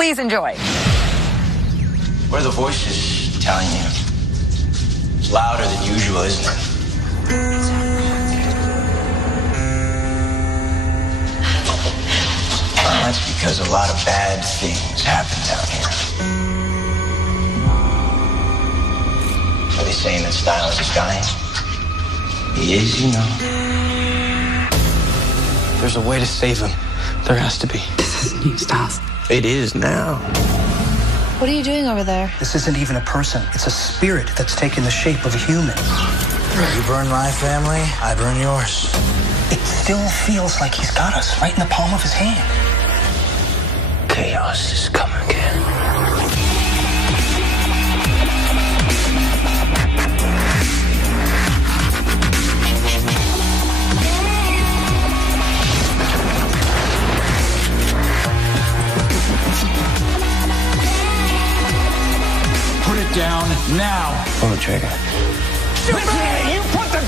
Please enjoy. What are the voices telling you? It's louder than usual, isn't it? Well, that's because a lot of bad things happen down here. Are they saying that Styles is dying? He is, you know. There's a way to save him. There has to be. This isn't you, Styles. It is now. What are you doing over there? This isn't even a person. It's a spirit that's taken the shape of a human. You burn my family, I burn yours. It still feels like he's got us right in the palm of his hand. Chaos is coming again. Put it down now. Pull the trigger. You put the